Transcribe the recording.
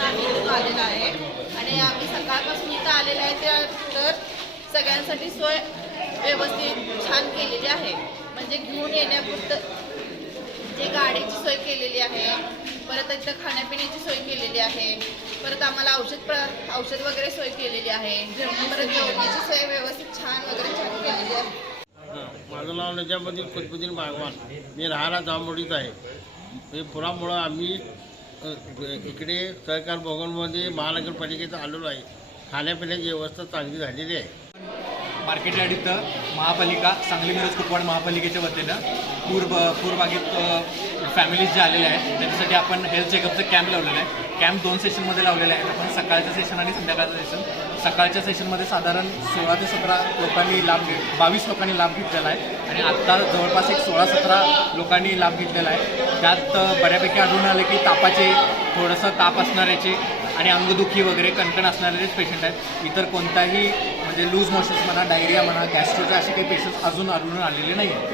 आम्ही इथं आलेलो आहे. आणि आम्ही सकाळपासून इथं आलेलो आहे त्या- तर सगळ्यांसाठी सोय व्यवस्थित छान केलेली आहे. म्हणजे घेऊन येण्यापुरतं जे गाडीची सोय केलेली आहे परत इथं खाण्यापिण्याची सोय केलेली आहे परत आम्हाला औषध प्र- औषध वगैरे सोय केलेली आहे परत जेवणाची सोय व्यवस्थित छान वगैरे छान केलेली आहे. हां, माझं नाव नजामुद्दीन कुतबुद्दीन भागवान मी राहायला जांभोळीत आहे. म्हणजे पुरामुळं आम्ही इकडे सहकार भवनमध्ये महानगरपालिकेचं आलेलो आहे. खाण्यापिण्याची व्यवस्था चांगली झालेली आहे. मार्केट यार्ड इथं महापालिका सांगली मिरज कुपवाड महापालिकेच्या वतीनं पूर पूरबाधित फॅमिलीज जे आलेले आहेत त्यांच्यासाठी आपण हेल्थ चेकअपचं कॅम्प लावलेलं आहे. कॅम्प दोन सेशनमध्ये लावलेलं आहे. आपण सकाळचं सेशन आणि संध्याकाळचं सेशन सकाळच्या सेशनमध्ये साधारण सोळा ते सतरा लोकांनी लाभ घेत बावीस लोकांनी लाभ घेतलेला आहे. आणि आत्ता जवळपास एक सोळा सतरा लोकांनी लाभ घेतलेला आहे. त्यात बऱ्यापैकी आढळून आलं की तापाचे थोडंसं ताप असणाऱ्याचे आणि अंगदुखी वगैरे कणकण असणारेच पेशंट आहेत इतर कोणताही म्हणजे लूज मोशन्स म्हणा डायरिया म्हणा गॅस्ट्रोचे असे काही पेशंट्स अजून आढळून आलेले नाही आहेत